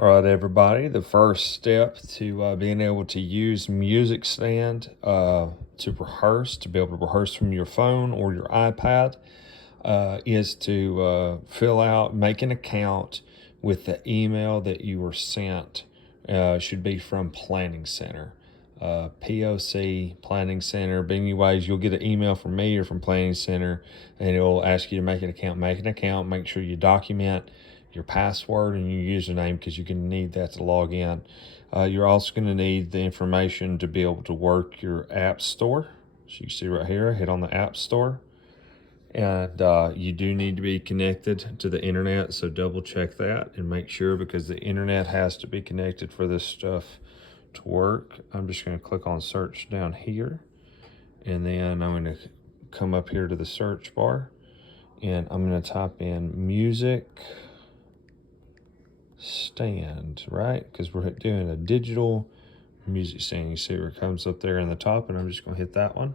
All right, everybody. The first step to being able to use Music Stand to rehearse, to be able to rehearse from your phone or your iPad, is to fill out, make an account with the email that you were sent. Should be from Planning Center. POC Planning Center. But anyways, you'll get an email from me or from Planning Center, and it'll ask you to make an account. Make an account. Make sure you document your password and your username because you're going to need that to log in. You're also going to need the information to be able to work your app store. So you can see right here, hit on the app store. And you do need to be connected to the internet, so double check that and make sure, because the internet has to be connected for this stuff to work. I'm just going to click on search down here, and then I'm going to come up here to the search bar, and I'm going to type in Music Stand, right? Because we're doing a digital music stand. You see where it comes up there in the top, and I'm just going to hit that one.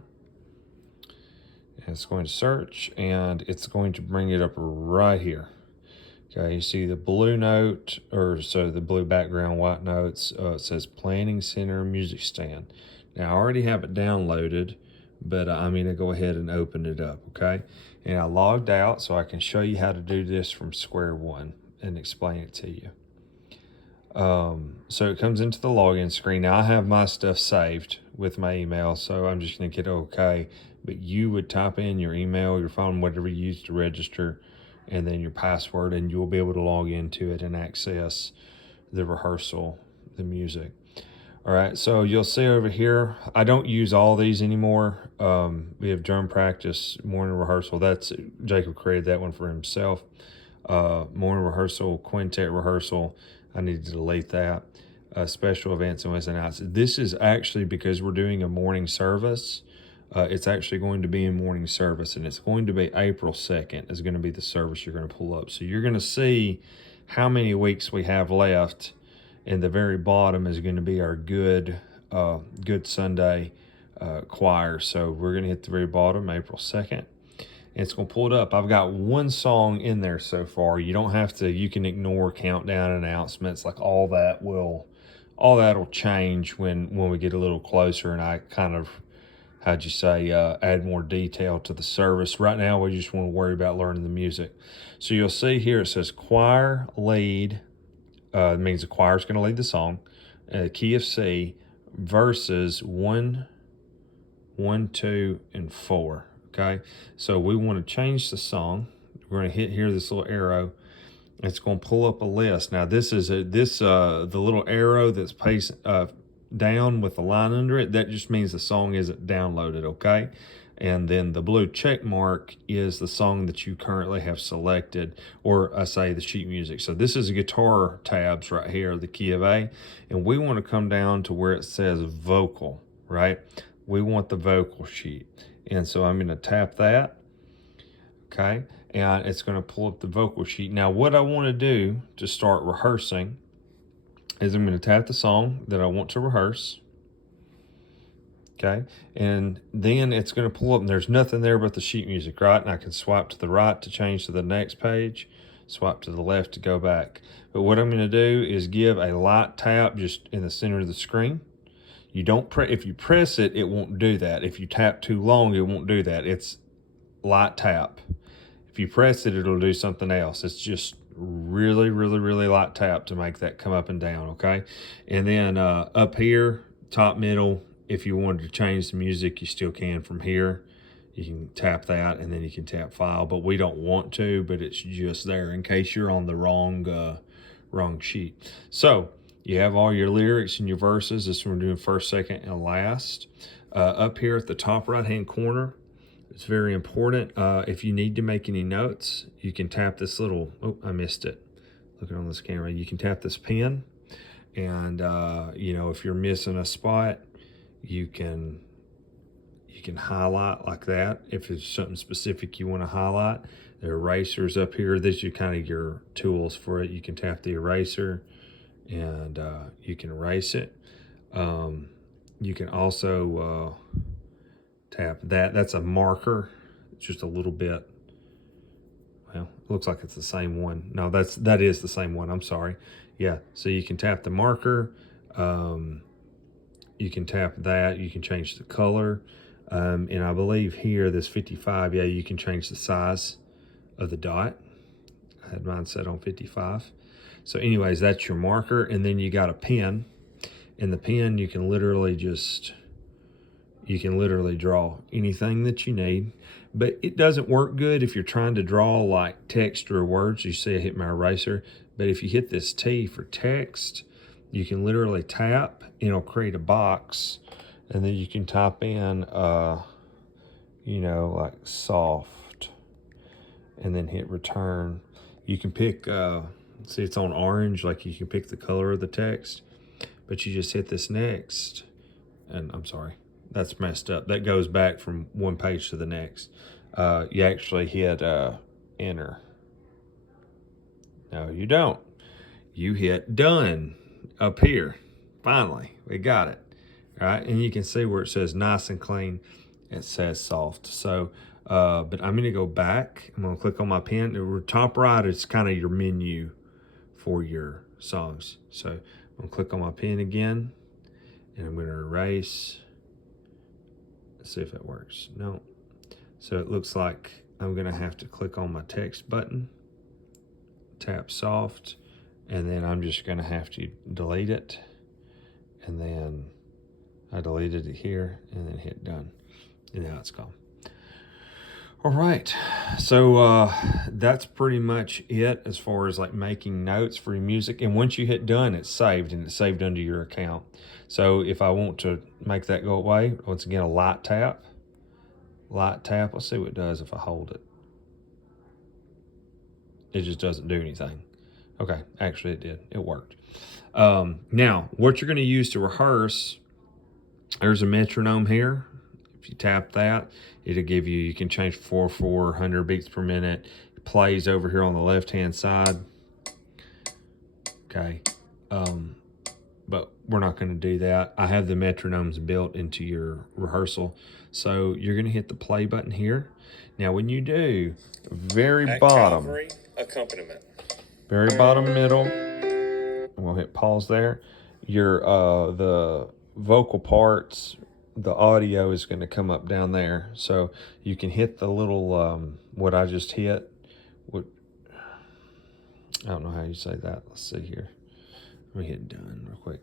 And it's going to search, and it's going to bring it up right here. Okay, you see the blue note, or so the blue background, white notes. It says Planning Center Music Stand. Now, I already have it downloaded, but I'm going to go ahead and open it up, okay? And I logged out so I can show you how to do this from square one and explain it to you. So it comes into the login screen. Now, I have my stuff saved with my email, so I'm just going to hit OK. But you would type in your email, your phone, whatever you use to register, and then your password, and you'll be able to log into it and access the rehearsal, the music. All right, so you'll see over here, I don't use all these anymore. We have drum practice, morning rehearsal. That's Jacob created that one for himself. Morning rehearsal, quintet rehearsal. I need to delete that. Special events and Wednesday nights. This is actually because we're doing a morning service. It's actually going to be in morning service, and it's going to be April 2nd is going to be the service you're going to pull up. So you're going to see how many weeks we have left, and the very bottom is going to be our Good Sunday choir. So we're going to hit the very bottom, April 2nd. And it's going to pull it up. I've got one song in there so far. You don't have to, you can ignore countdown announcements. Like all that'll change when we get a little closer, and I kind of, add more detail to the service. Right now, we just want to worry about learning the music. So you'll see here it says choir lead. It means the choir is going to lead the song. Key of C, verses 1, 2, and 4. Okay, so we want to change the song. We're going to hit here this little arrow. It's going to pull up a list. Now this is the little arrow that's down with the line under it. That just means the song isn't downloaded. Okay, and then the blue check mark is the song that you currently have selected, or I say the sheet music. So this is the guitar tabs right here, the key of A, and we want to come down to where it says vocal. Right, we want the vocal sheet. And so I'm going to tap that, okay, and it's going to pull up the vocal sheet. Now, what I want to do to start rehearsing is I'm going to tap the song that I want to rehearse, okay, and then it's going to pull up, and there's nothing there but the sheet music, right? And I can swipe to the right to change to the next page, swipe to the left to go back. But what I'm going to do is give a light tap just in the center of the screen. You don't if you press it, it won't do that. If you tap too long, it won't do that. It's light tap. If you press it, it'll do something else. It's just really, really, really light tap to make that come up and down, okay? And then up here, top, middle, if you wanted to change the music, you still can from here. You can tap that, and then you can tap file, but we don't want to, but it's just there in case you're on the wrong sheet. So you have all your lyrics and your verses. This one we're doing first, second, and last. Up here at the top right-hand corner, it's very important. If you need to make any notes, you can tap this little, oh, I missed it. Looking on this camera, you can tap this pen. And, if you're missing a spot, you can highlight like that. If it's something specific you want to highlight, the eraser's up here. These are kind of your tools for it. You can tap the eraser, and you can erase it. You can also tap that. That's a marker. It's just a little bit. Well, it looks like it's the same one. No, that is the same one. I'm sorry. Yeah, so you can tap the marker. You can tap that. You can change the color. And I believe here, this 55, yeah, you can change the size of the dot. I had mine set on 55. So anyways, that's your marker. And then you got a pen. And the pen, you can literally draw anything that you need. But it doesn't work good if you're trying to draw like text or words. You see I hit my eraser. But if you hit this T for text, you can literally tap, it'll create a box, and then you can type in, like soft, and then hit return. You can pick, see it's on orange, like you can pick the color of the text, but you just hit this next, and I'm sorry, that's messed up. That goes back from one page to the next. You actually hit enter. No, you don't. You hit done up here. Finally, we got it. All right, and you can see where it says nice and clean, it says soft. So, but I'm gonna go back. I'm gonna click on my pen. The top right is kind of your menu for your songs. So I'm gonna click on my pen again, and I'm gonna erase. Let's see if it works. No. So it looks like I'm gonna have to click on my text button, tap soft, and then I'm just gonna have to delete it. And then I deleted it here and then hit done. And now it's gone. All right, so that's pretty much it as far as like making notes for your music. And once you hit done, it's saved, and it's saved under your account. So if I want to make that go away, once again, a light tap. Let's see what it does if I hold it. It just doesn't do anything. Okay, actually it did, it worked. Now, what you're gonna use to rehearse, there's a metronome here. If you tap that, it'll give you, you can change 400 beats per minute. It plays over here on the left-hand side. Okay, but we're not gonna do that. I have the metronomes built into your rehearsal. So you're gonna hit the play button here. Now when you do, very At bottom, Calvary, accompaniment. very bottom middle, we'll hit pause there. Your the vocal parts, the audio is going to come up down there, so you can hit the little what I just hit. What, I don't know how you say that. Let's see here. Let me hit done real quick.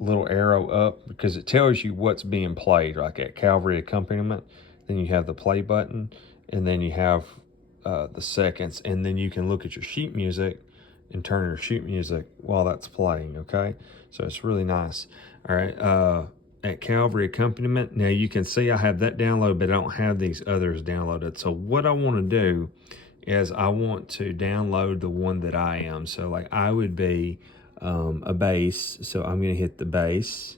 Little arrow up, because it tells you what's being played, like at Calvary accompaniment. Then you have the play button, and then you have the seconds, and then you can look at your sheet music and turn your sheet music while that's playing. Okay, so it's really nice. All right, at Calvary accompaniment, now you can see I have that downloaded, but I don't have these others downloaded. So what I want to do is I want to download the one that I am. So like I would be a bass, so I'm going to hit the bass,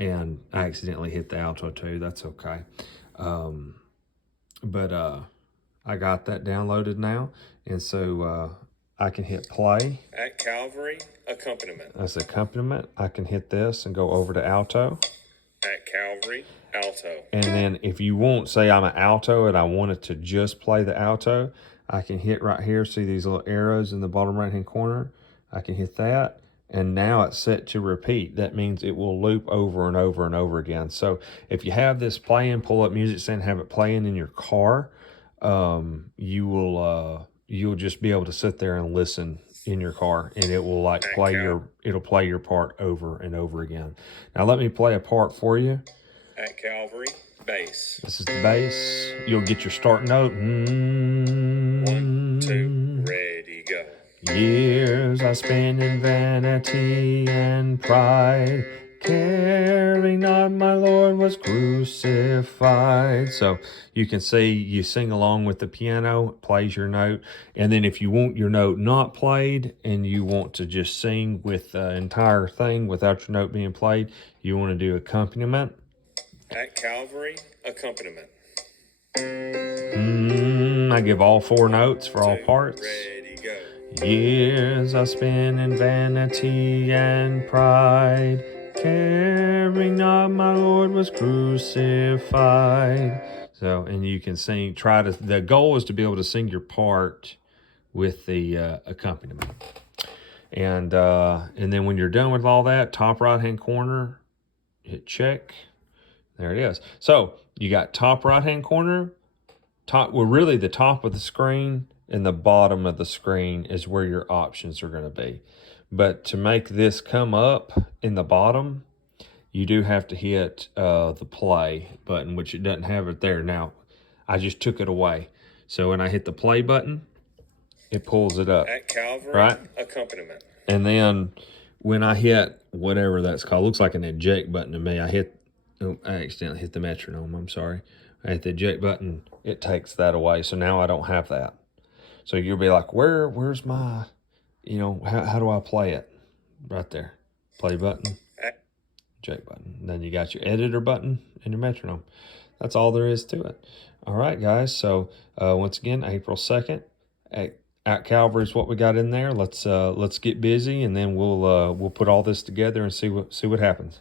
and I accidentally hit the alto too. That's okay. But I got that downloaded now, and so I can hit play. At Calvary, accompaniment. That's accompaniment. I can hit this and go over to alto. At Calvary, alto. And then if you want, say I'm an alto and I want it to just play the alto, I can hit right here. See these little arrows in the bottom right hand corner? I can hit that, and now it's set to repeat. That means it will loop over and over and over again. So if you have this playing, pull up Music Stand, have it playing in your car, you'll just be able to sit there and listen in your car, and it will like it'll play your part over and over again. Now let me play a part for you. At Calvary, bass. This is the bass. You'll get your start note. 1, 2, ready, go. Years I spent in vanity and pride, caring not my Lord was crucified. So you can see, you sing along with the piano, it plays your note. And then if you want your note not played and you want to just sing with the entire thing without your note being played, you want to do accompaniment. At Calvary, accompaniment. I give all 4 notes for all parts. Ready, go. Years I spent in vanity and pride, caring not my Lord was crucified. So, and you can sing, the goal is to be able to sing your part with the accompaniment. And then when you're done with all that, top right-hand corner, hit check. There it is. So you got top right-hand corner, really the top of the screen and the bottom of the screen is where your options are going to be. But to make this come up in the bottom, you do have to hit the play button, which it doesn't have it there. Now, I just took it away. So when I hit the play button, it pulls it up, At Calvary, right? accompaniment. And then when I hit whatever that's called, looks like an eject button to me. I accidentally hit the metronome. I'm sorry. I hit the eject button. It takes that away. So now I don't have that. So you'll be like, where's my, how do I play it? Right there. Play button, At, eject button. And then you got your editor button and your metronome. That's all there is to it. All right, guys. So once again, April 2nd at Calvary is what we got in there. Let's get busy, and then we'll put all this together and see what happens.